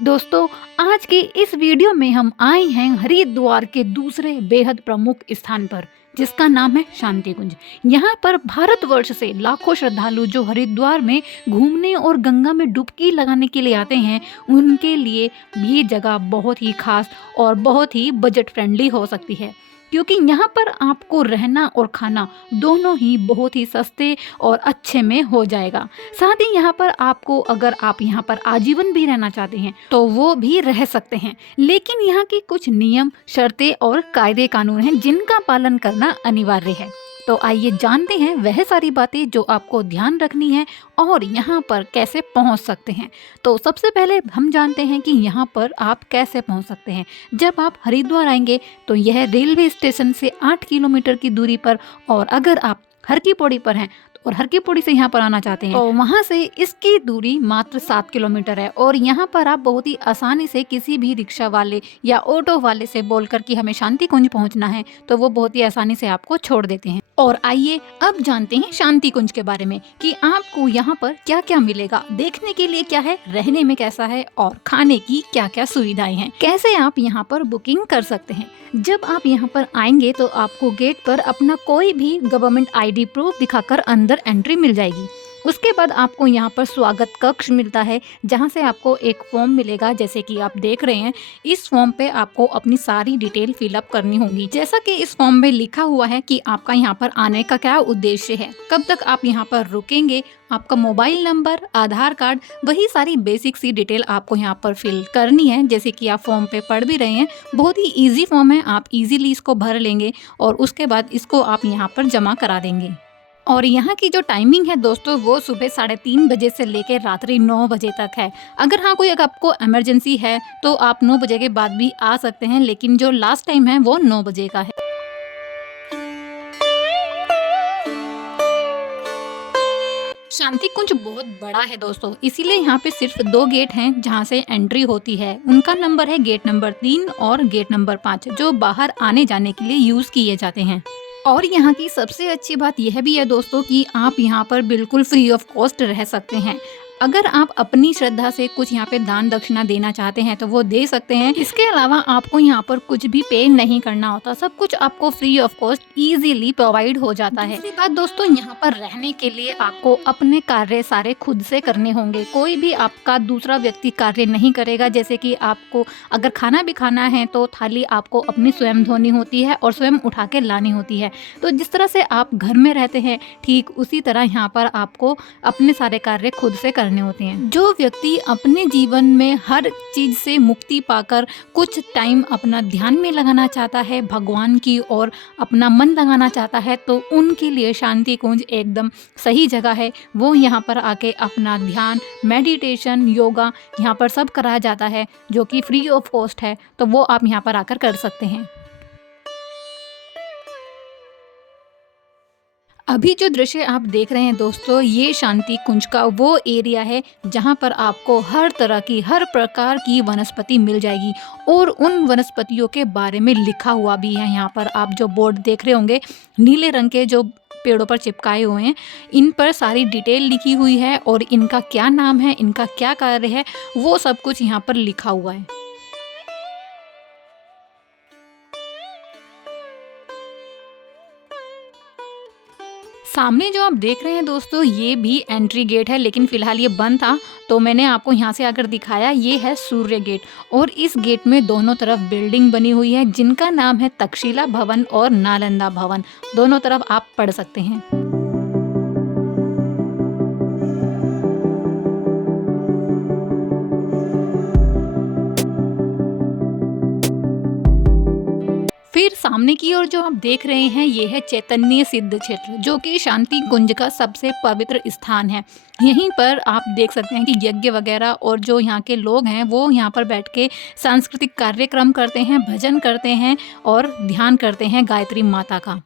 दोस्तों, आज के इस वीडियो में हम आए हैं हरिद्वार के दूसरे बेहद प्रमुख स्थान पर, जिसका नाम है शांति कुंज। यहाँ पर भारतवर्ष से लाखों श्रद्धालु जो हरिद्वार में घूमने और गंगा में डुबकी लगाने के लिए आते हैं, उनके लिए ये जगह बहुत ही खास और बहुत ही बजट फ्रेंडली हो सकती है, क्योंकि यहाँ पर आपको रहना और खाना दोनों ही बहुत ही सस्ते और अच्छे में हो जाएगा। साथ ही यहाँ पर आपको, अगर आप यहाँ पर आजीवन भी रहना चाहते हैं तो वो भी रह सकते हैं, लेकिन यहाँ की कुछ नियम, शर्तें और कायदे कानून हैं जिनका पालन करना अनिवार्य है। तो आइए जानते हैं वह सारी बातें जो आपको ध्यान रखनी है और यहाँ पर कैसे पहुँच सकते हैं। तो सबसे पहले हम जानते हैं कि यहाँ पर आप कैसे पहुँच सकते हैं। जब आप हरिद्वार आएंगे तो यह रेलवे स्टेशन से 8 किलोमीटर की दूरी पर, और अगर आप हर की पौड़ी पर हैं और हर की पौड़ी से यहाँ पर आना चाहते हैं तो वहाँ से इसकी दूरी मात्र 7 किलोमीटर है। और यहाँ पर आप बहुत ही आसानी से किसी भी रिक्शा वाले या ऑटो वाले से बोलकर कि हमें शांति कुंज पहुँचना है तो वो बहुत ही आसानी से आपको छोड़ देते हैं। और आइए अब जानते हैं शांति कुंज के बारे में कि आपको यहाँ पर क्या क्या मिलेगा, देखने के लिए क्या है, रहने में कैसा है और खाने की क्या क्या सुविधाएं हैं, कैसे आप यहाँ पर बुकिंग कर सकते हैं। जब आप यहाँ पर आएंगे तो आपको गेट पर अपना कोई भी गवर्नमेंट आईडी प्रूफ दिखाकर अंदर एंट्री मिल जाएगी। उसके बाद आपको यहाँ पर स्वागत कक्ष मिलता है, जहाँ से आपको एक फॉर्म मिलेगा, जैसे कि आप देख रहे हैं। इस फॉर्म पे आपको अपनी सारी डिटेल फिलअप करनी होगी, जैसा कि इस फॉर्म में लिखा हुआ है कि आपका यहाँ पर आने का क्या उद्देश्य है, कब तक आप यहाँ पर रुकेंगे, आपका मोबाइल नंबर, आधार कार्ड, वही सारी बेसिक सी डिटेल आपको यहाँ पर फिल करनी है, जैसे कि आप फॉर्म पे पढ़ भी रहे हैं। बहुत ही ईजी फॉर्म है, आप इजीली इसको भर लेंगे और उसके बाद इसको आप यहाँ पर जमा करा देंगे। और यहाँ की जो टाइमिंग है दोस्तों, वो सुबह 3:30 बजे से लेकर रात्रि 9 बजे तक है। अगर अगर आपको इमरजेंसी है तो आप 9 बजे के बाद भी आ सकते हैं, लेकिन जो लास्ट टाइम है वो 9 बजे का है। शांति कुंज बहुत बड़ा है दोस्तों, इसीलिए यहाँ पे सिर्फ 2 गेट हैं जहाँ से एंट्री होती है। उनका नंबर है गेट नंबर 3 और गेट नंबर 5, जो बाहर आने जाने के लिए यूज किए जाते हैं। और यहाँ की सबसे अच्छी बात यह भी है दोस्तों कि आप यहाँ पर बिल्कुल फ्री ऑफ कॉस्ट रह सकते हैं। अगर आप अपनी श्रद्धा से कुछ यहाँ पे दान दक्षिणा देना चाहते हैं तो वो दे सकते हैं। इसके अलावा आपको यहाँ पर कुछ भी पे नहीं करना होता, सब कुछ आपको free of cost easily provide हो जाता है। दूसरी बात दोस्तों, यहाँ पर रहने के लिए आपको अपने कार्य सारे खुद से करने होंगे, कोई भी आपका दूसरा व्यक्ति कार्य नहीं करेगा। जैसे कि आपको अगर खाना भी खाना है तो थाली आपको अपनी स्वयं धोनी होती है और स्वयं उठा के लानी होती है। तो जिस तरह से आप घर में रहते हैं, ठीक उसी तरह यहाँ पर आपको अपने सारे कार्य खुद से करने होते हैं। जो व्यक्ति अपने जीवन में हर चीज से मुक्ति पाकर कुछ टाइम अपना ध्यान में लगाना चाहता है, भगवान की ओर अपना मन लगाना चाहता है, तो उनके लिए शांति कुंज एकदम सही जगह है। वो यहाँ पर आके अपना ध्यान, मेडिटेशन, योगा यहाँ पर सब कराया जाता है, जो कि फ्री ऑफ कॉस्ट है। तो वो आप यहाँ पर आकर कर सकते हैं। अभी जो दृश्य आप देख रहे हैं दोस्तों, ये शांति कुंज का वो एरिया है जहाँ पर आपको हर तरह की, हर प्रकार की वनस्पति मिल जाएगी। और उन वनस्पतियों के बारे में लिखा हुआ भी है। यहाँ पर आप जो बोर्ड देख रहे होंगे, नीले रंग के जो पेड़ों पर चिपकाए हुए हैं, इन पर सारी डिटेल लिखी हुई है और इनका क्या नाम है, इनका क्या कार्य है, वो सब कुछ यहाँ पर लिखा हुआ है। सामने जो आप देख रहे हैं दोस्तों, ये भी एंट्री गेट है, लेकिन फिलहाल ये बंद था तो मैंने आपको यहाँ से आकर दिखाया। ये है सूर्य गेट, और इस गेट में दोनों तरफ बिल्डिंग बनी हुई है जिनका नाम है तक्षशिला भवन और नालंदा भवन। दोनों तरफ आप पढ़ सकते हैं। फिर सामने की ओर जो आप देख रहे हैं, ये है चैतन्य सिद्ध क्षेत्र, जो कि शांति कुंज का सबसे पवित्र स्थान है। यहीं पर आप देख सकते हैं कि यज्ञ वगैरह और जो यहाँ के लोग हैं वो यहाँ पर बैठ के सांस्कृतिक कार्यक्रम करते हैं, भजन करते हैं और ध्यान करते हैं गायत्री माता का।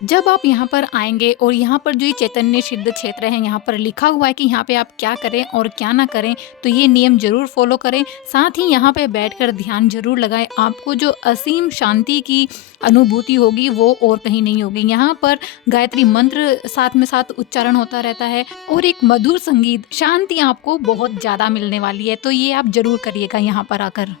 जब आप यहाँ पर आएँगे और यहाँ पर जो ये चैतन्य सिद्ध क्षेत्र है, यहाँ पर लिखा हुआ है कि यहाँ पे आप क्या करें और क्या ना करें, तो ये नियम ज़रूर फ़ॉलो करें। साथ ही यहाँ पे बैठकर ध्यान ज़रूर लगाएँ, आपको जो असीम शांति की अनुभूति होगी वो और कहीं नहीं होगी। यहाँ पर गायत्री मंत्र साथ में साथ उच्चारण होता रहता है और एक मधुर संगीत, शांति आपको बहुत ज़्यादा मिलने वाली है, तो ये आप ज़रूर करिएगा यहाँ पर आकर।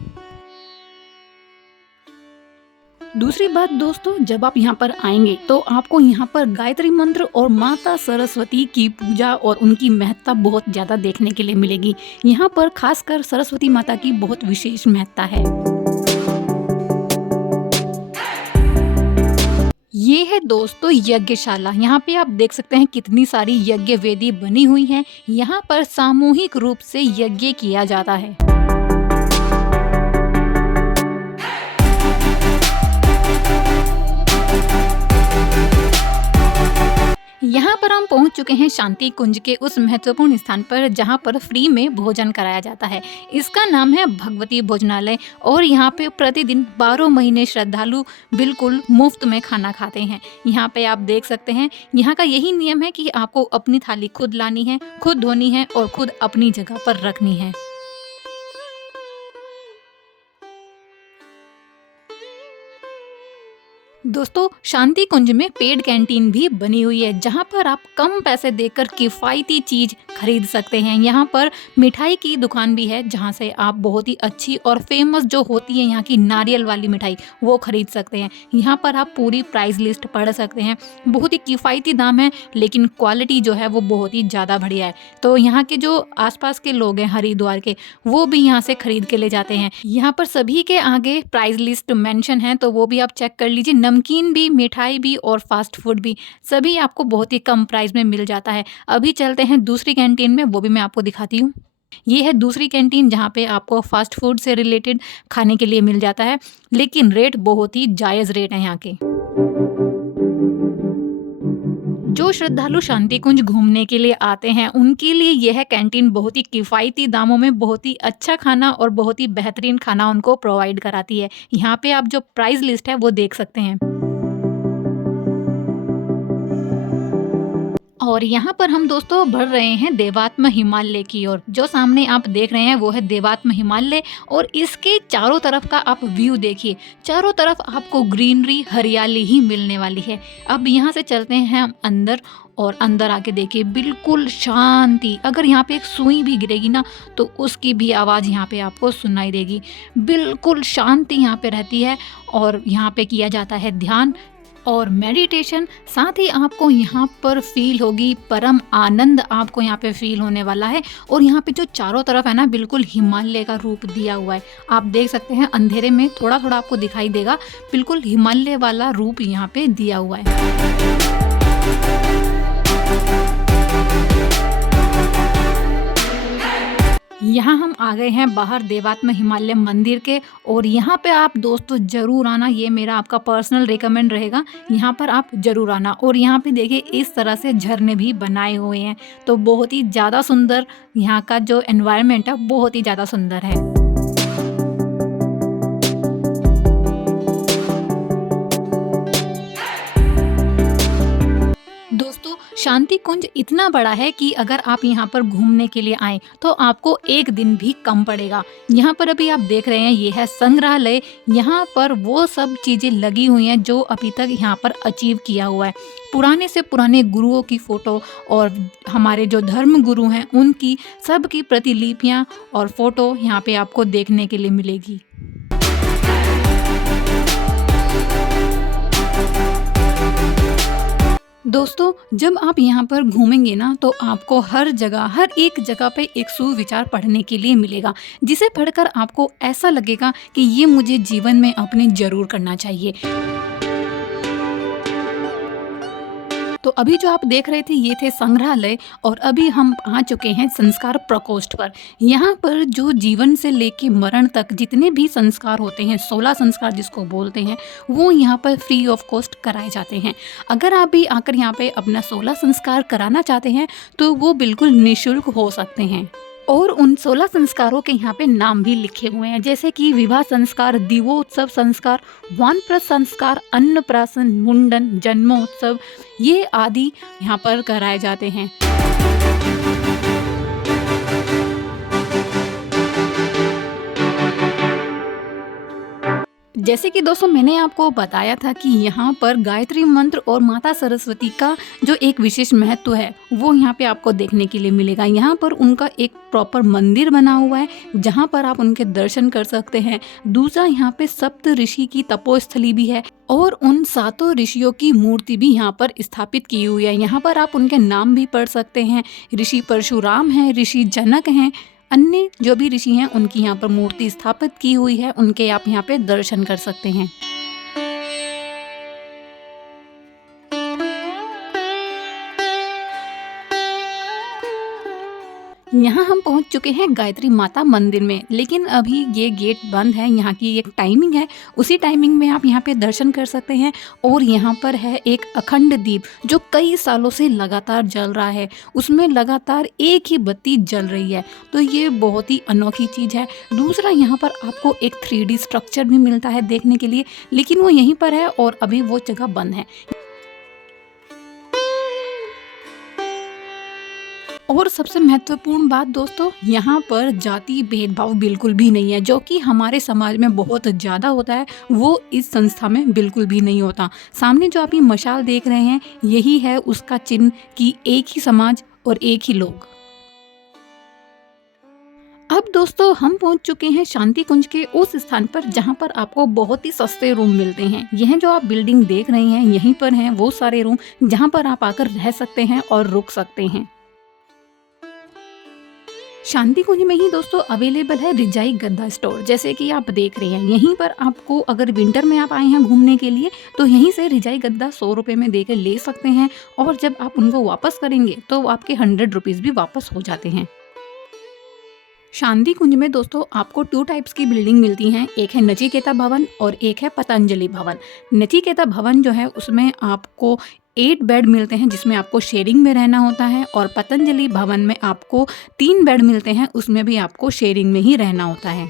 दूसरी बात दोस्तों, जब आप यहाँ पर आएंगे तो आपको यहाँ पर गायत्री मंत्र और माता सरस्वती की पूजा और उनकी महत्ता बहुत ज़्यादा देखने के लिए मिलेगी। यहाँ पर खासकर सरस्वती माता की बहुत विशेष महत्ता है। ये है दोस्तों यज्ञशाला। यहाँ पे आप देख सकते हैं कितनी सारी यज्ञ वेदी बनी हुई हैं। यहाँ पर सामूहिक रूप से यज्ञ किया जाता है। यहाँ पर हम पहुँच चुके हैं शांति कुंज के उस महत्वपूर्ण स्थान पर जहाँ पर फ्री में भोजन कराया जाता है। इसका नाम है भगवती भोजनालय और यहाँ पे प्रतिदिन 12 महीने श्रद्धालु बिल्कुल मुफ्त में खाना खाते हैं। यहाँ पे आप देख सकते हैं, यहाँ का यही नियम है कि आपको अपनी थाली खुद लानी है, खुद धोनी है और खुद अपनी जगह पर रखनी है। दोस्तों शांति कुंज में पेड कैंटीन भी बनी हुई है जहां पर आप कम पैसे देकर किफ़ायती चीज खरीद सकते हैं। यहाँ पर मिठाई की दुकान भी है जहां से आप बहुत ही अच्छी और फेमस जो होती है यहाँ की नारियल वाली मिठाई वो खरीद सकते हैं। यहाँ पर आप पूरी प्राइस लिस्ट पढ़ सकते हैं। बहुत ही किफ़ायती दाम है लेकिन क्वालिटी जो है वो बहुत ही ज़्यादा बढ़िया है। तो यहाँ के जो आसपास के लोग हैं हरिद्वार के, वो भी यहाँ से खरीद के ले जाते हैं। यहाँ पर सभी के आगे प्राइस लिस्ट मेंशन है तो वो भी आप चेक कर लीजिए। नमकीन भी, मिठाई भी और फास्ट फूड भी सभी आपको बहुत ही कम प्राइस में मिल जाता है। अभी चलते हैं दूसरी कैंटीन में, वो भी मैं आपको दिखाती हूँ। ये है दूसरी कैंटीन जहाँ पे आपको फास्ट फूड से रिलेटेड खाने के लिए मिल जाता है, लेकिन रेट बहुत ही जायज़ रेट है यहाँ के। जो श्रद्धालु शांति कुंज घूमने के लिए आते हैं उनके लिए यह कैंटीन बहुत ही किफ़ायती दामों में बहुत ही अच्छा खाना और बहुत ही बेहतरीन खाना उनको प्रोवाइड कराती है। यहाँ पे आप जो प्राइस लिस्ट है वो देख सकते हैं। और यहाँ पर हम दोस्तों बढ़ रहे हैं देवात्म हिमालय की ओर। जो सामने आप देख रहे हैं वो है देवात्म हिमालय और इसके चारों तरफ का आप व्यू देखिए। चारों तरफ आपको ग्रीनरी, हरियाली ही मिलने वाली है। अब यहाँ से चलते हैं हम अंदर और अंदर आके देखिए बिल्कुल शांति। अगर यहाँ पे एक सुई भी गिरेगी ना तो उसकी भी आवाज़ यहाँ पे आपको सुनाई देगी। बिल्कुल शांति यहाँ पे रहती है और यहाँ पे किया जाता है ध्यान और मेडिटेशन। साथ ही आपको यहाँ पर फील होगी परम आनंद, आपको यहाँ पे फील होने वाला है। और यहाँ पे जो चारों तरफ है ना बिल्कुल हिमालय का रूप दिया हुआ है। आप देख सकते हैं अंधेरे में थोड़ा थोड़ा आपको दिखाई देगा, बिल्कुल हिमालय वाला रूप यहाँ पे दिया हुआ है। यहाँ हम आ गए हैं बाहर देवात्म हिमालय मंदिर के और यहाँ पे आप दोस्तों ज़रूर आना, ये मेरा आपका पर्सनल रिकमेंड रहेगा। यहाँ पर आप ज़रूर आना। और यहाँ पे देखिए इस तरह से झरने भी बनाए हुए हैं, तो बहुत ही ज़्यादा सुंदर यहाँ का जो एनवायरनमेंट है बहुत ही ज़्यादा सुंदर है। शांति कुंज इतना बड़ा है कि अगर आप यहाँ पर घूमने के लिए आएँ तो आपको एक दिन भी कम पड़ेगा। यहाँ पर अभी आप देख रहे हैं ये है संग्रहालय। यहाँ पर वो सब चीज़ें लगी हुई हैं जो अभी तक यहाँ पर अचीव किया हुआ है। पुराने से पुराने गुरुओं की फ़ोटो और हमारे जो धर्म गुरु हैं उनकी सब की प्रतिलिपियाँ और फ़ोटो यहाँ पे आपको देखने के लिए मिलेगी। दोस्तों जब आप यहाँ पर घूमेंगे ना तो आपको हर एक जगह पे एक सुविचार पढ़ने के लिए मिलेगा, जिसे पढ़कर आपको ऐसा लगेगा कि ये मुझे जीवन में अपने जरूर करना चाहिए। तो अभी जो आप देख रहे थे ये थे संग्रहालय और अभी हम आ चुके हैं संस्कार प्रकोष्ठ पर। यहाँ पर जो जीवन से लेके मरण तक जितने भी संस्कार होते हैं, 16 संस्कार जिसको बोलते हैं, वो यहाँ पर फ्री ऑफ कॉस्ट कराए जाते हैं। अगर आप भी आकर यहाँ पे अपना 16 संस्कार कराना चाहते हैं तो वो बिल्कुल निःशुल्क हो सकते हैं। और उन 16 संस्कारों के यहाँ पे नाम भी लिखे हुए हैं, जैसे कि विवाह संस्कार, दीवोत्सव संस्कार, वानप्रस्थ संस्कार, अन्नप्राशन, मुंडन, जन्मोत्सव, ये आदि यहाँ पर कराए जाते हैं। जैसे कि दोस्तों मैंने आपको बताया था कि यहाँ पर गायत्री मंत्र और माता सरस्वती का जो एक विशेष महत्व है वो यहाँ पे आपको देखने के लिए मिलेगा। यहाँ पर उनका एक प्रॉपर मंदिर बना हुआ है जहाँ पर आप उनके दर्शन कर सकते हैं। दूसरा, यहाँ पे सप्त ऋषि की तपोस्थली भी है और उन 7 ऋषियों की मूर्ति भी यहाँ पर स्थापित की हुई है। यहाँ पर आप उनके नाम भी पढ़ सकते हैं। ऋषि परशुराम हैं, ऋषि जनक हैं, अन्य जो भी ऋषि हैं उनकी यहाँ पर मूर्ति स्थापित की हुई है, उनके आप यहाँ पे दर्शन कर सकते हैं। यहाँ हम पहुँच चुके हैं गायत्री माता मंदिर में, लेकिन अभी ये गेट बंद है। यहाँ की एक टाइमिंग है, उसी टाइमिंग में आप यहाँ पे दर्शन कर सकते हैं। और यहाँ पर है एक अखंड दीप जो कई सालों से लगातार जल रहा है, उसमें लगातार एक ही बत्ती जल रही है, तो ये बहुत ही अनोखी चीज़ है। दूसरा, यहाँ पर आपको एक 3D स्ट्रक्चर भी मिलता है देखने के लिए, लेकिन वो यहीं पर है और अभी वो जगह बंद है। और सबसे महत्वपूर्ण बात दोस्तों, यहाँ पर जाति भेदभाव बिल्कुल भी नहीं है, जो कि हमारे समाज में बहुत ज़्यादा होता है, वो इस संस्था में बिल्कुल भी नहीं होता। सामने जो आप ये मशाल देख रहे हैं, यही है उसका चिन्ह कि एक ही समाज और एक ही लोग। अब दोस्तों हम पहुंच चुके हैं शांति कुंज के उस स्थान पर जहां पर आपको बहुत ही सस्ते रूम मिलते हैं। यह जो आप बिल्डिंग देख रहे हैं, यहीं पर हैं वो सारे रूम जहां पर आप आकर रह सकते हैं और रुक सकते हैं। शांति कुंज में ही दोस्तों अवेलेबल है रिजाई गद्दा स्टोर, जैसे कि आप देख रहे हैं। यहीं पर आपको अगर विंटर में आप आए हैं घूमने के लिए तो यहीं से रिजाई गद्दा 100 रुपये में देकर ले सकते हैं, और जब आप उनको वापस करेंगे तो आपके 100 रुपीज़ भी वापस हो जाते हैं। शांति कुंज में दोस्तों आपको 2 टाइप्स की बिल्डिंग मिलती हैं, एक है नचिकेता भवन और एक है पतंजलि भवन। नचिकेता भवन जो है उसमें आपको 8 बेड मिलते हैं जिसमें आपको शेयरिंग में रहना होता है, और पतंजलि भवन में आपको 3 बेड मिलते हैं, उसमें भी आपको शेयरिंग में ही रहना होता है।